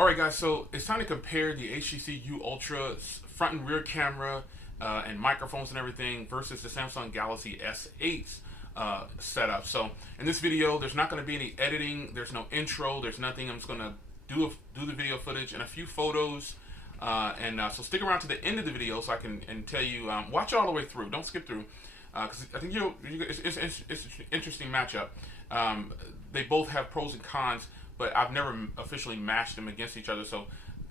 Alright guys, so it's time to compare the HTC U Ultra's front and rear camera and microphones and everything versus the Samsung Galaxy S8's setup. So in this video, there's not going to be any editing, there's no intro, there's nothing. I'm just going to do the video footage and a few photos. So stick around to the end of the video so I can tell you, watch it all the way through. Don't skip through. Because I think it's an interesting matchup. They both have pros and cons, but I've never officially matched them against each other. So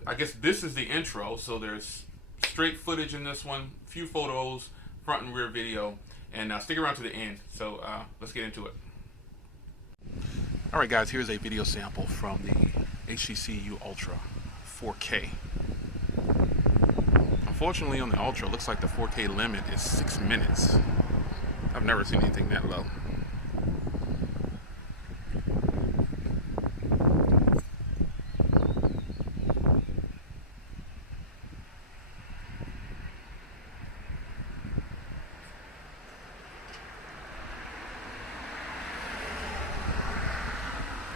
I guess this is the intro. So there's straight footage in this one, few photos, front and rear video, and stick around to the end. So let's get into it. All right, guys, here's a video sample from the HTC U Ultra 4K. Unfortunately, on the Ultra, it looks like the 4K limit is 6 minutes. I've never seen anything that low.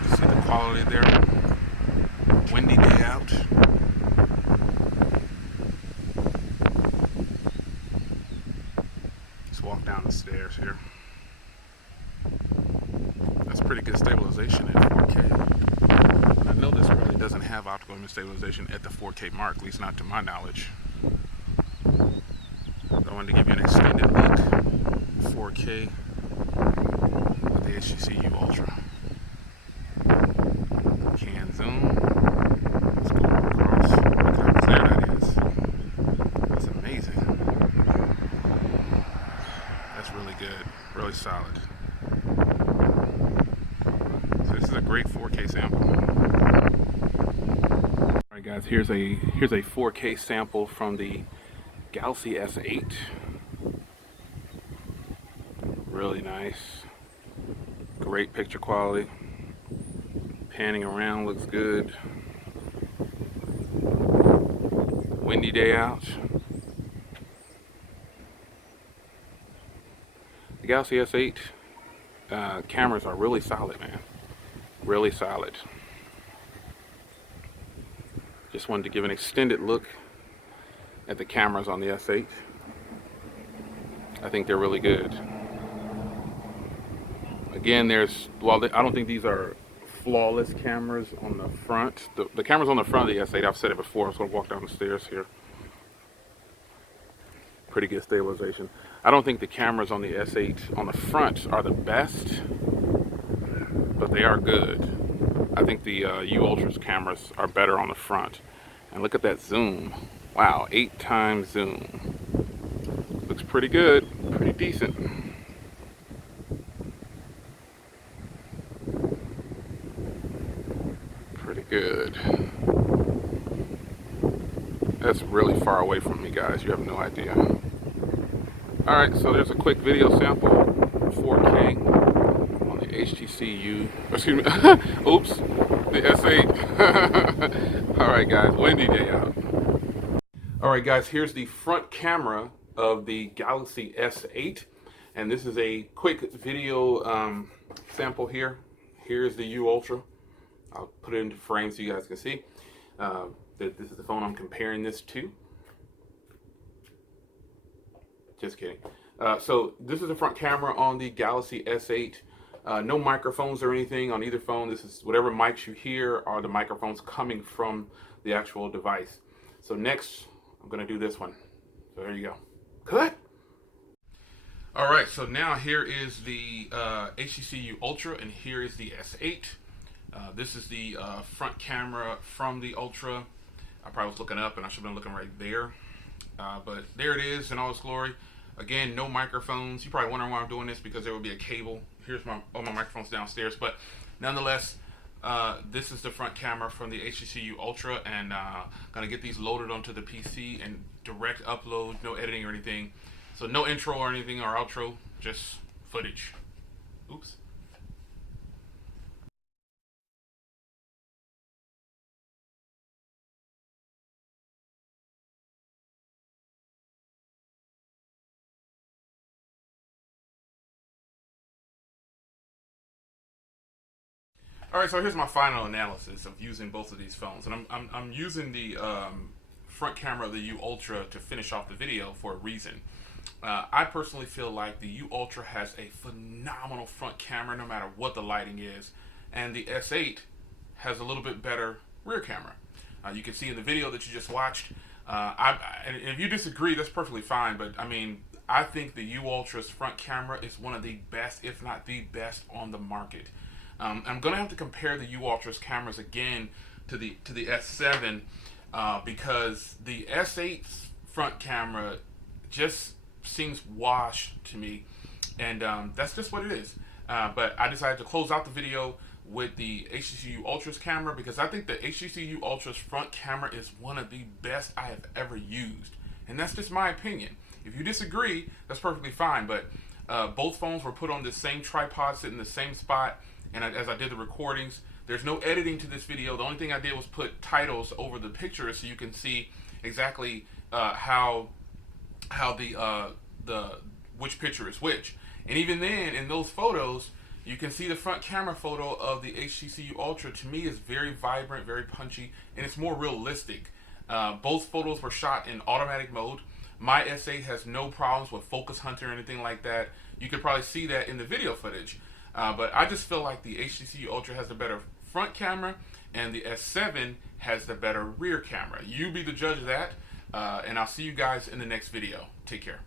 See the quality there. Windy day out. Let's walk down the stairs here. That's pretty good stabilization at 4K. And I know this really doesn't have optical image stabilization at the 4K mark, at least not to my knowledge. I wanted to give you an extended look 4K with the HTC U Ultra. Can zoom. Let's go across. Look how clear that is. That's amazing. That's really good. Really solid. So this is a great 4K sample. Alright guys, here's a 4K sample from the Galaxy S8. Really nice. Great picture quality. Panning around looks good. Windy day out. The Galaxy S8 cameras are really solid, man. Really solid. Just wanted to give an extended look at the cameras on the S8. I think they're really good. Again, I don't think these are flawless cameras on the front. The cameras on the front of the S8, I've said it before, I'm going to walk down the stairs here. Pretty good stabilization. I don't think the cameras on the S8 on the front are the best, but they are good. I think the U Ultra's cameras are better on the front. And look at that zoom. Wow, 8 times zoom. Looks pretty good, pretty decent. Pretty good. That's really far away from me, guys. You have no idea. Alright, so there's a quick video sample, 4K on the HTC U, excuse me, oops, the S8. Alright guys, windy day out. Alright guys, here's the front camera of the Galaxy S8. And this is a quick video sample here. Here's the U Ultra. I'll put it into frame so you guys can see that this is the phone I'm comparing this to. Just kidding. So this is the front camera on the Galaxy S8. No microphones or anything on either phone. This is whatever mics you hear are the microphones coming from the actual device. So next, I'm going to do this one. So there you go. Cut! All right, so now here is the HTC U Ultra, and here is the S8. This is the front camera from the Ultra. I probably was looking up, and I should have been looking right there. But there it is in all its glory. Again, no microphones. You probably wondering why I'm doing this, because there would be a cable. Here's all my microphones downstairs. But nonetheless, this is the front camera from the HTC U Ultra, and gonna get these loaded onto the PC and direct upload, no editing or anything. So no intro or anything or outro, just footage. Oops. All right, so here's my final analysis of using both of these phones, and I'm using the front camera of the U Ultra to finish off the video for a reason. I personally feel like the U Ultra has a phenomenal front camera no matter what the lighting is, and the S8 has a little bit better rear camera. You can see in the video that you just watched. And if you disagree, that's perfectly fine. But I mean, I think the U Ultra's front camera is one of the best, if not the best, on the market. I'm gonna have to compare the U Ultra's cameras again to the S7 because the S8's front camera just seems washed to me, and that's just what it is. But I decided to close out the video with the HTC U Ultra's camera because I think the HTC U Ultra's front camera is one of the best I have ever used, and that's just my opinion. If you disagree, that's perfectly fine. But both phones were put on the same tripod, sitting in the same spot, and as I did the recordings, there's no editing to this video. The only thing I did was put titles over the pictures so you can see exactly how the which picture is which. And even then, in those photos, you can see the front camera photo of the HTC U Ultra to me is very vibrant, very punchy, and it's more realistic. Both photos were shot in automatic mode. My S8 has no problems with focus hunting or anything like that. You could probably see that in the video footage. But I just feel like the HTC U Ultra has the better front camera and the S7 has the better rear camera. You be the judge of that. And I'll see you guys in the next video. Take care.